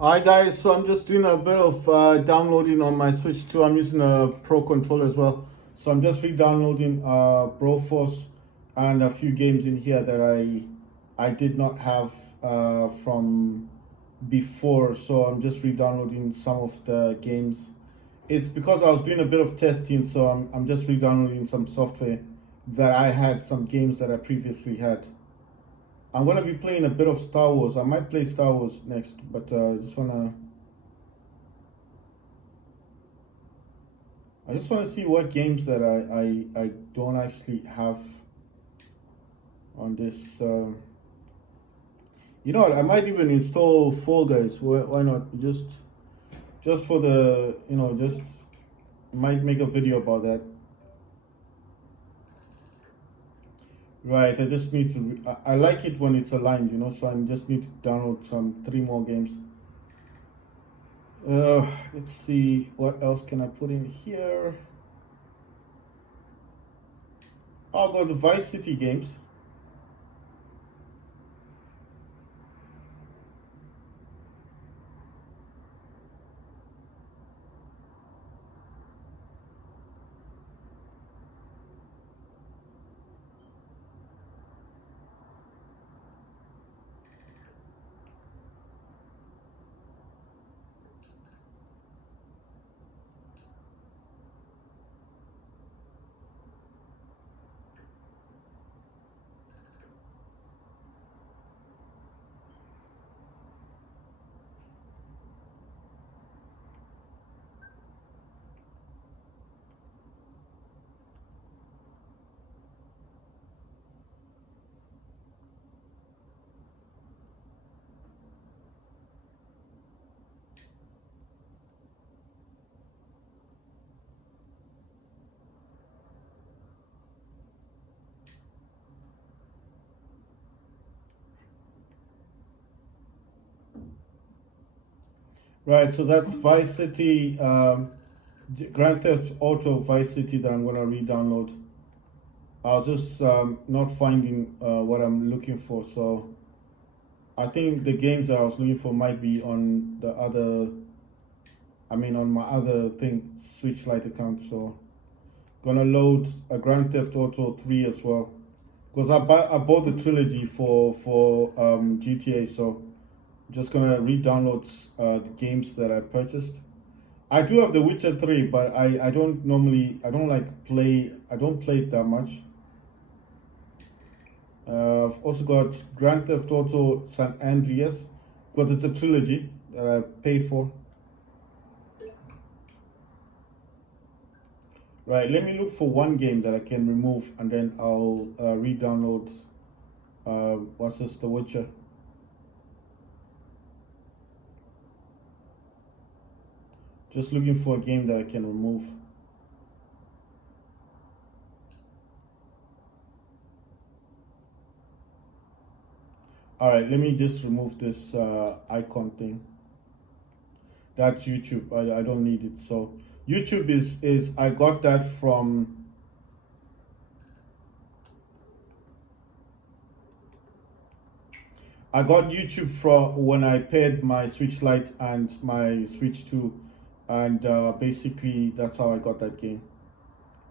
Hi guys, so I'm just doing a bit of downloading on my Switch 2. I'm using a Pro controller as well. So I'm just re-downloading Broforce and a few games in here that I did not have from before. So I'm just re-downloading some of the games. It's because I was doing a bit of testing, so I'm just re-downloading some software that I had, some games that I previously had. I'm gonna be playing a bit of Star Wars. I might play Star Wars next, but I just wanna see what games that I don't actually have on this. You know what? I might even install Fall Guys. Why not? Just for the just might make a video about that. Right. I just need to. I like it when it's aligned. So I just need to download some three more games. Let's see what else can I put in here. I'll go to Vice City games. Right, so that's Vice City, Grand Theft Auto Vice City that I'm gonna re-download. I was just not finding what I'm looking for, so I think the games that I was looking for might be on the other. I mean, on my other thing, Switch Lite account. So gonna load a Grand Theft Auto 3 as well, because I bought the trilogy for GTA. So just gonna re-download the games that I purchased. I do have The Witcher 3, but I don't normally I don't like play I don't play it that much. I've also got Grand Theft Auto San Andreas because it's a trilogy that I paid for. Right, let me look for one game that I can remove and then I'll re-download. What's this? The Witcher. Just looking for a game that I can remove. All right, let me just remove this icon thing. That's YouTube. I don't need it. So YouTube is I got that from. I got YouTube from when I paired my Switch Lite and my Switch 2, and basically that's how I got that game.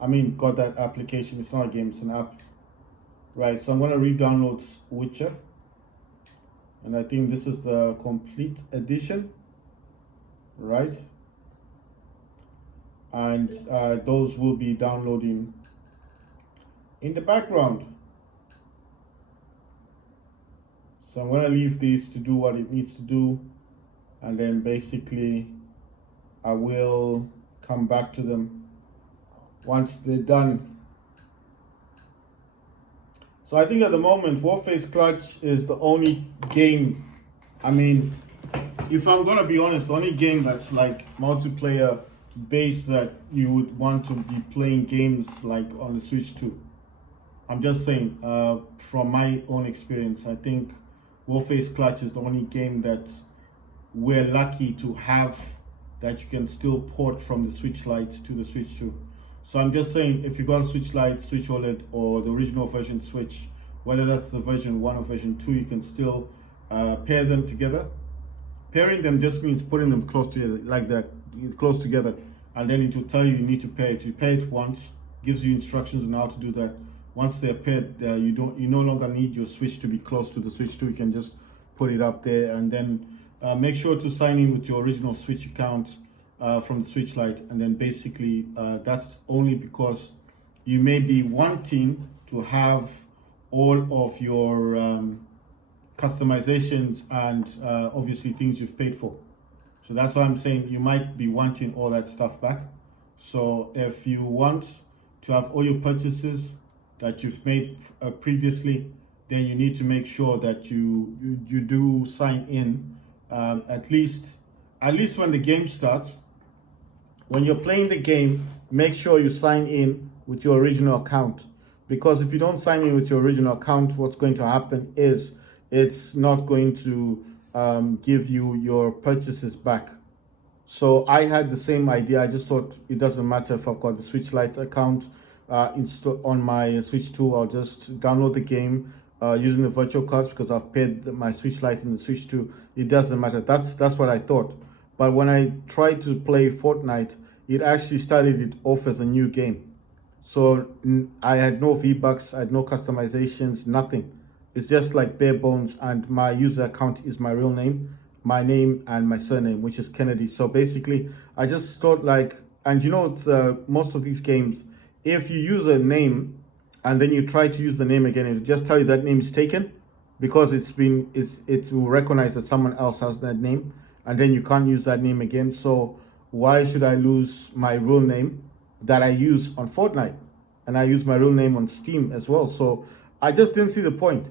I mean, got that application. It's not a game; it's an app. Right. So I'm gonna re-download Witcher, and I think this is the complete edition, right? And those will be downloading in the background. So I'm gonna leave these to do what it needs to do, and then basically I will come back to them once they're done. So I think at the moment Warface Clutch is the only game. I mean, if I'm gonna be honest, the only game that's like multiplayer based that you would want to be playing games like on the Switch 2. I'm just saying, from my own experience, I think Warface Clutch is the only game that we're lucky to have that you can still port from the Switch Lite to the Switch 2. So I'm just saying, if you got a Switch Lite, Switch OLED, or the original version Switch, whether that's the version 1 or version 2, you can still pair them together Pairing them just means putting them close together, like that, close together, and then it will tell you need to pair it. You pair it once, gives you instructions on how to do that. Once they're paired, you no longer need your switch to be close to the switch 2. You can just put it up there, and then make sure to sign in with your original switch account from the switch Lite, and then basically that's only because you may be wanting to have all of your customizations and obviously things you've paid for. So that's why I'm saying you might be wanting all that stuff back. So if you want to have all your purchases that you've made previously, then you need to make sure that you do sign in at least when the game starts. When you're playing the game, make sure you sign in with your original account, because if you don't sign in with your original account, what's going to happen is it's not going to give you your purchases back. So I had the same idea. I just thought it doesn't matter if I've got the Switch Lite account installed on my Switch 2. I'll just download the game using the virtual cards, because I've paired my Switch Lite in the Switch 2. It doesn't matter. That's what I thought. But when I tried to play Fortnite, it actually started it off as a new game. So I had no V-Bucks, I had no customizations, nothing. It's just like bare bones, and my user account is my real name, my name, and my surname, which is Kennedy. So basically, I just thought like, and you know, it's, most of these games, if you use a name and then you try to use the name again, it'll just tell you that name is taken, because it will recognize that someone else has that name, and then you can't use that name again. So why should I lose my real name that I use on Fortnite, and I use my real name on Steam as well? So I just didn't see the point.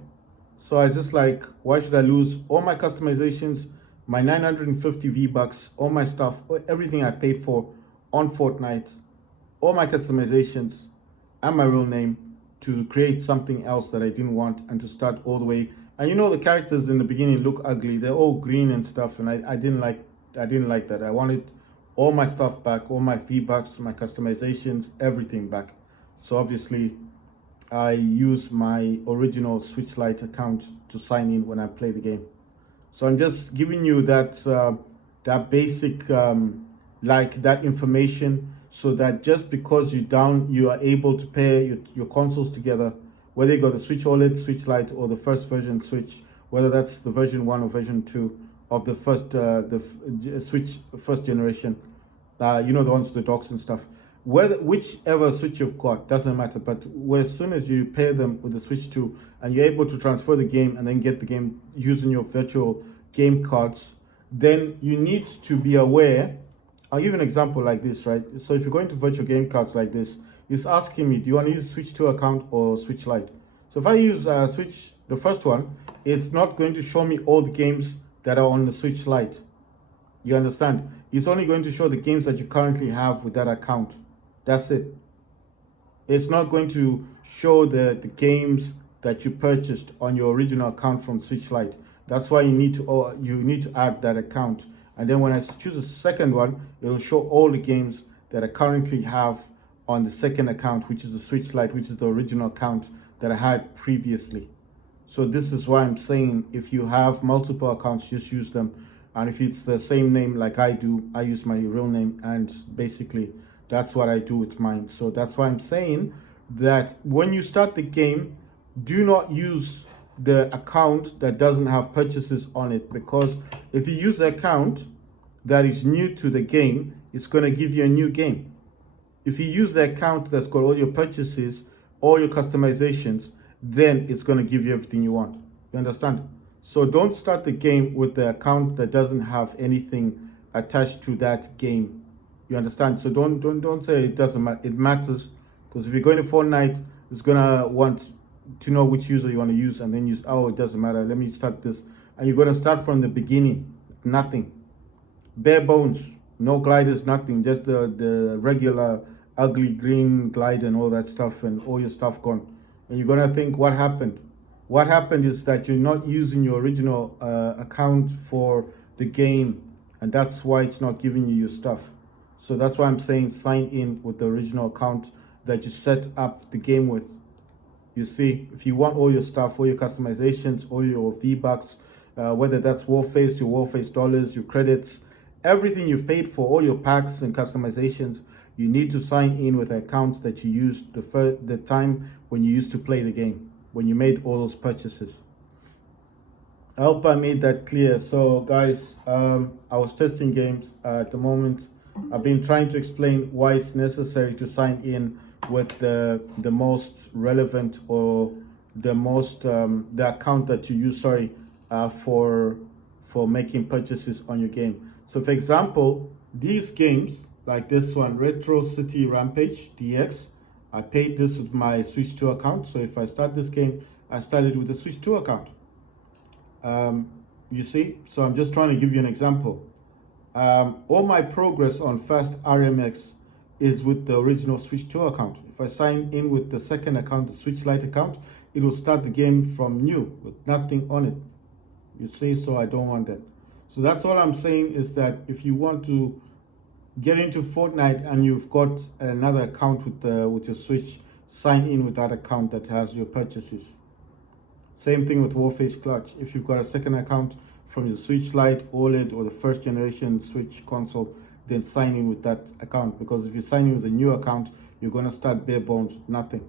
So I was just like, why should I lose all my customizations, my 950 V-Bucks, all my stuff, everything I paid for on Fortnite, all my customizations, and my real name, to create something else that I didn't want, and to start all the way. And you know, the characters in the beginning look ugly. They're all green and stuff, and I didn't like that. I wanted all my stuff back, all my V-Bucks, my customizations, everything back. So obviously, I use my original Switch Lite account to sign in when I play the game. So I'm just giving you that basic like that information, so that just because you are able to pair your consoles together, whether you got the Switch OLED, Switch Lite, or the first version Switch, whether that's the version 1 or version 2 of the first Switch first generation, you know, the ones with the docks and stuff. Whichever Switch you've got, doesn't matter. But as soon as you pair them with the Switch 2 and you're able to transfer the game and then get the game using your virtual game cards, then you need to be aware. I'll give an example like this, right? So if you're going to virtual game cards like this, it's asking me, do you want to use Switch 2 account or Switch Lite? So if I use Switch, the first one, it's not going to show me all the games that are on the Switch Lite. You understand? It's only going to show the games that you currently have with that account. That's it. It's not going to show the games that you purchased on your original account from Switch Lite. That's why you need to add that account. And then when I choose the second one, it will show all the games that I currently have on the second account, which is the Switch Lite, which is the original account that I had previously. So this is why I'm saying, if you have multiple accounts, just use them. And if it's the same name like I do, I use my real name, and basically that's what I do with mine. So that's why I'm saying that when you start the game, do not use the account that doesn't have purchases on it, because if you use the account that is new to the game, it's going to give you a new game. If you use the account that's got all your purchases, all your customizations, then it's going to give you everything you want. You understand? So don't start the game with the account that doesn't have anything attached to that game. You understand? So don't say it doesn't matter. It matters, because if you're going to Fortnite, it's gonna want to know which user you want to use, and then use, oh, it doesn't matter, let me start this. And you're going to start from the beginning, nothing, bare bones, no gliders, nothing, just the regular ugly green glider and all that stuff, and all your stuff gone. And you're going to think, what happened? What happened is that you're not using your original account for the game, and that's why it's not giving you your stuff. So that's why I'm saying sign in with the original account that you set up the game with. You see, if you want all your stuff, all your customizations, all your V-Bucks, whether that's Warface, your Warface dollars, your credits, everything you've paid for, all your packs and customizations, you need to sign in with an account that you used the time when you used to play the game, when you made all those purchases. I hope I made that clear. So guys, I was testing games at the moment. I've been trying to explain why it's necessary to sign in with the most relevant, or the most the account that you use, for making purchases on your game. So for example, these games like this one, Retro City Rampage DX, I paid this with my Switch 2 account. So if I start this game, I started with the Switch 2 account. You see, so I'm just trying to give you an example. All my progress on Fast RMX is with the original Switch 2 account. If I sign in with the second account, the Switch Lite account, it will start the game from new with nothing on it. You see, so I don't want that. So that's all I'm saying, is that if you want to get into Fortnite and you've got another account with your Switch, sign in with that account that has your purchases. Same thing with Warface Clutch. If you've got a second account from your Switch Lite, OLED, or the first generation Switch console, then sign in with that account. Because if you sign in with a new account, you're going to start bare bones with nothing.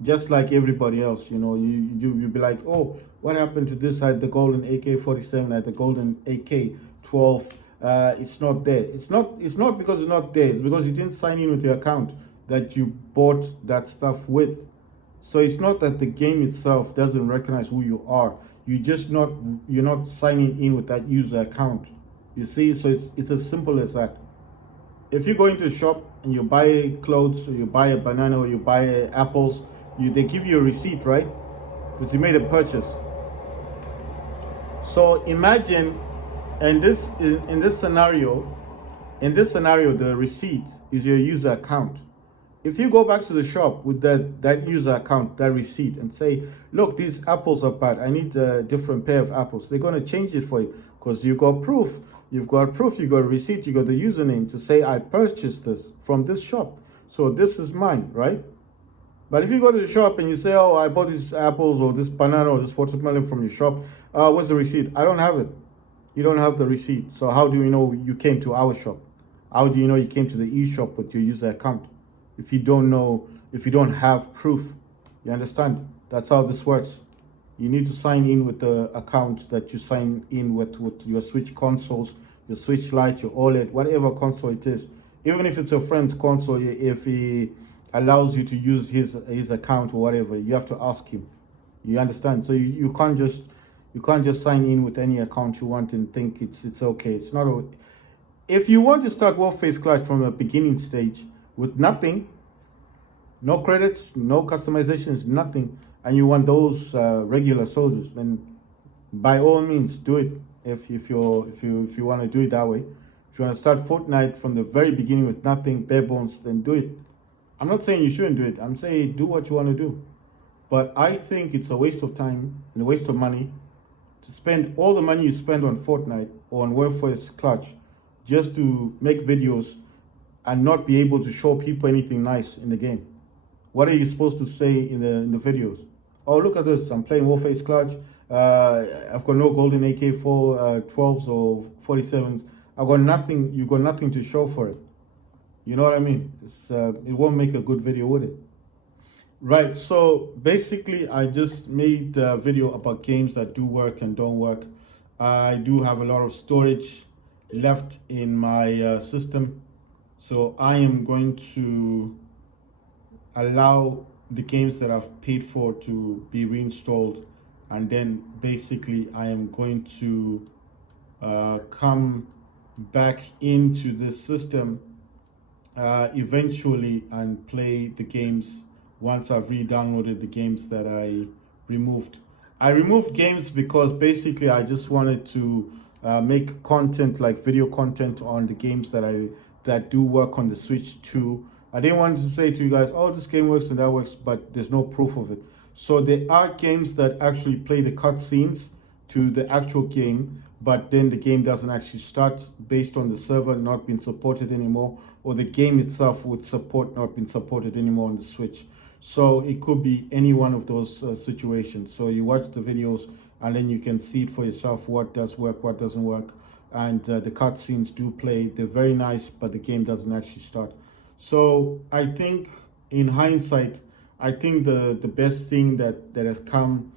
Just like everybody else, you know, you'll be like, oh, what happened to this? I had the golden AK-47, I had the golden AK-12. It's not there. It's not because it's not there. It's because you didn't sign in with your account that you bought that stuff with. So it's not that the game itself doesn't recognize who you are. You're not signing in with that user account. You see, so it's as simple as that. If you go into a shop and you buy clothes, or you buy a banana, or you buy apples, they give you a receipt, right? Because you made a purchase. So imagine, in this scenario, the receipt is your user account. If you go back to the shop with that user account, that receipt, and say, look, these apples are bad, I need a different pair of apples, they're going to change it for you, because you've got proof, you've got a receipt, you got the username to say, I purchased this from this shop, so this is mine, right? But if you go to the shop and you say, oh, I bought these apples or this banana or this watermelon from your shop, what's the receipt? I don't have it. You don't have the receipt. So how do you know you came to our shop? How do you know you came to the eShop with your user account? If you don't have proof, you understand? That's how this works. You need to sign in with the account that you sign in with your Switch consoles, your Switch Lite, your OLED, whatever console it is. Even if it's your friend's console, if he allows you to use his account or whatever, you have to ask him. You understand? So you can't just sign in with any account you want and think it's okay. It's not. If you want to start Warface Clutch from the beginning stage with nothing, no credits, no customizations, nothing, and you want those regular soldiers, then by all means do it. If you want to do it that way, if you want to start Fortnite from the very beginning with nothing, bare bones, then do it. I'm not saying you shouldn't do it. I'm saying do what you want to do. But I think it's a waste of time and a waste of money to spend all the money you spend on Fortnite or on Warface Clutch just to make videos and not be able to show people anything nice in the game. What are you supposed to say in the videos? Oh, look at this, I'm playing Warface Clutch. I've got no golden AK-12s or 47s. I've got nothing. You've got nothing to show for it. You know what I mean? It won't make a good video, would it? Right, so basically I just made a video about games that do work and don't work. I do have a lot of storage left in my system, so I am going to allow the games that I've paid for to be reinstalled, and then basically I am going to come back into this system eventually and play the games once I've re-downloaded the games that I removed. I removed games because basically I just wanted to make content, like video content, on the games that do work on the Switch 2. I didn't want to say to you guys, oh, this game works and that works, but there's no proof of it. So there are games that actually play the cutscenes to the actual game, but then the game doesn't actually start based on the server not being supported anymore, or the game itself with support not being supported anymore on the Switch. So it could be any one of those situations. So you watch the videos and then you can see it for yourself what does work, what doesn't work. And the cutscenes do play. They're very nice, but the game doesn't actually start. So I think, in hindsight, I think the best thing that has come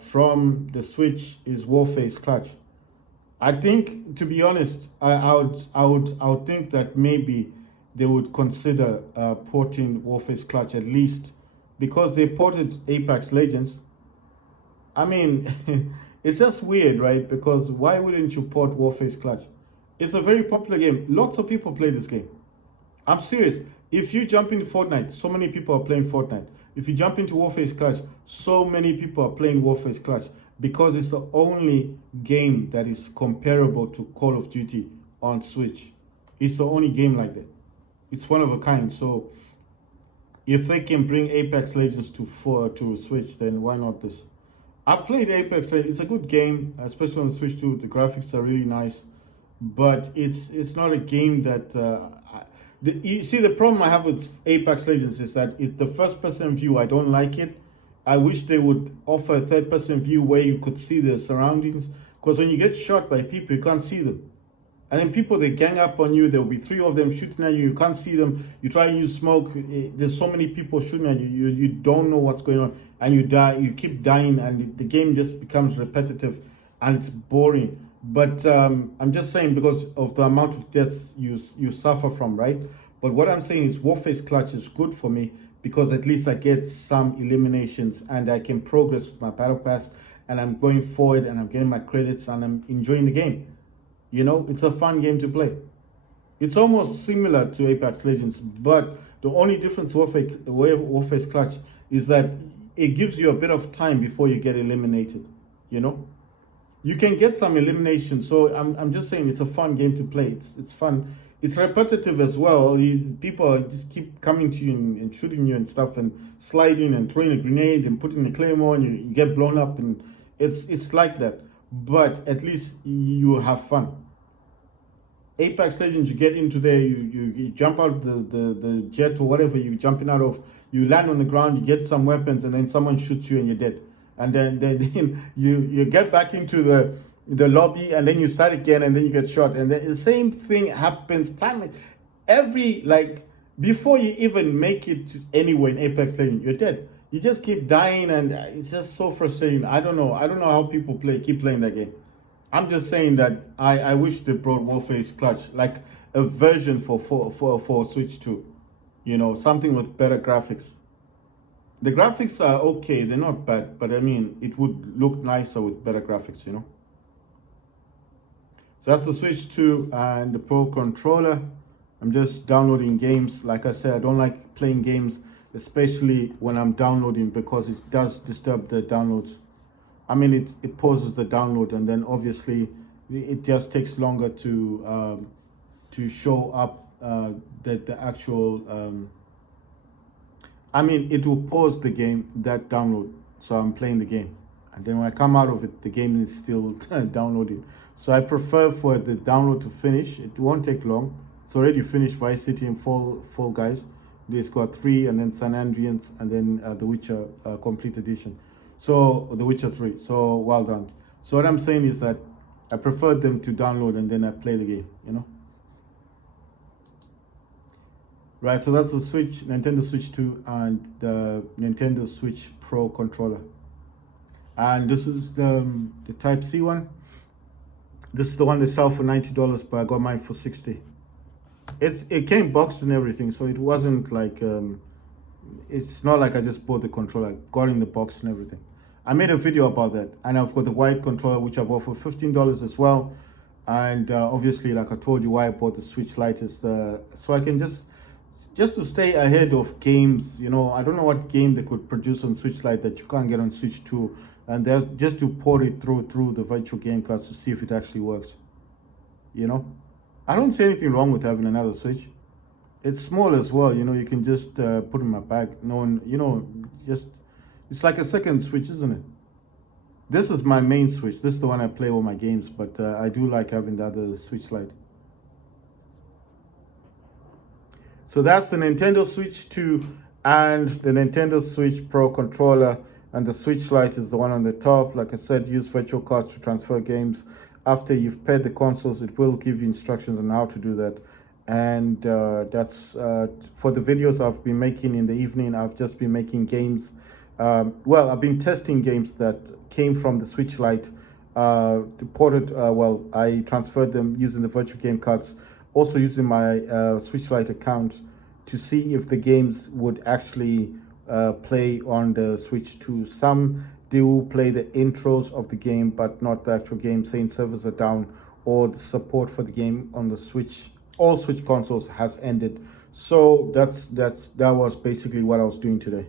from the Switch is Warface Clutch. I think, to be honest, I would think that maybe they would consider porting Warface Clutch, at least because they ported Apex Legends. I mean, it's just weird, right? Because why wouldn't you port Warface Clutch? It's a very popular game. Lots of people play this game. I'm serious. If you jump into Fortnite, so many people are playing Fortnite. If you jump into Warface Clutch, so many people are playing Warface Clutch because it's the only game that is comparable to Call of Duty on Switch. It's the only game like that. It's one of a kind. So if they can bring Apex Legends to Switch, then why not this? I played Apex. It's a good game, especially on the Switch too. The graphics are really nice, but it's not a game that. You see, the problem I have with Apex Legends is that the first person view, I don't like it. I wish they would offer a third person view where you could see the surroundings. Because when you get shot by people, you can't see them. And then people, they gang up on you. There will be 3 of them shooting at you. You can't see them. You try and use smoke. There's so many people shooting at you. You don't know what's going on. And you die. You keep dying. And the game just becomes repetitive. And it's boring. But I'm just saying because of the amount of deaths you suffer from, right? But what I'm saying is Warface Clutch is good for me because at least I get some eliminations and I can progress with my battle pass and I'm going forward and I'm getting my credits and I'm enjoying the game. You know, it's a fun game to play. It's almost similar to Apex Legends, but the only difference with Warface Clutch is that it gives you a bit of time before you get eliminated, you know? You can get some elimination, so I'm just saying it's a fun game to play. It's fun. It's repetitive as well. People just keep coming to you and shooting you and stuff and sliding and throwing a grenade and putting a claymore and you get blown up and it's like that. But at least you have fun. Apex Legends, you get into there, you jump out the jet or whatever you're jumping out of, you land on the ground, you get some weapons and then someone shoots you and you're dead. And then you get back into the lobby and then you start again and then you get shot. And then the same thing happens before you even make it anywhere in Apex Legends, you're dead. You just keep dying and it's just so frustrating. I don't know how people keep playing that game. I'm just saying that I wish they brought Warface Clutch, like a version for Switch 2. You know, something with better graphics. The graphics are okay, they're not bad, but I mean, it would look nicer with better graphics, you know. So that's the Switch 2 and the Pro Controller. I'm just downloading games. Like I said, I don't like playing games, especially when I'm downloading because it does disturb the downloads. I mean, it pauses the download and then obviously it just takes longer to show up the actual... I mean, it will pause the game, that download. So I'm playing the game. And then when I come out of it, the game is still downloading. So I prefer for the download to finish. It won't take long. It's already finished Vice City and Fall Guys. It's got 3 and then San Andreas and then The Witcher Complete Edition. So The Witcher 3. So well done. So what I'm saying is that I prefer them to download and then I play the game, you know. Right, so that's the Switch, Nintendo Switch 2 and the Nintendo Switch Pro controller. And this is the Type-C one. This is the one they sell for $90, but I got mine for $60. It came boxed and everything, so it wasn't like, it's not like I just bought the controller. I got in the box and everything. I made a video about that. And I've got the white controller, which I bought for $15 as well. And obviously, like I told you, why I bought the Switch Lite is so I can just to stay ahead of games. You know, I don't know what game they could produce on Switch Lite that you can't get on Switch 2, and there's just to port it through the virtual game cards to see if it actually works. You know, I don't see anything wrong with having another Switch. It's small as well. You know, you can just put in my bag. No one, you know, just it's like a second Switch, isn't it? This is my main Switch. This is the one I play all my games, but I do like having the other Switch Lite. So that's the Nintendo Switch 2 and the Nintendo Switch Pro controller. and the Switch Lite is the one on the top. Like I said, use virtual cards to transfer games. After you've paired the consoles, it will give you instructions on how to do that. And that's for the videos I've been making in the evening. I've just been making games. Well, I've been testing games that came from the Switch Lite. I transferred them using the virtual game cards, also using my Switch Lite account to see if the games would actually play on the Switch 2. Some do play the intros of the game, but not the actual game, saying servers are down or the support for the game on the Switch, all Switch consoles has ended. So that was basically what I was doing today.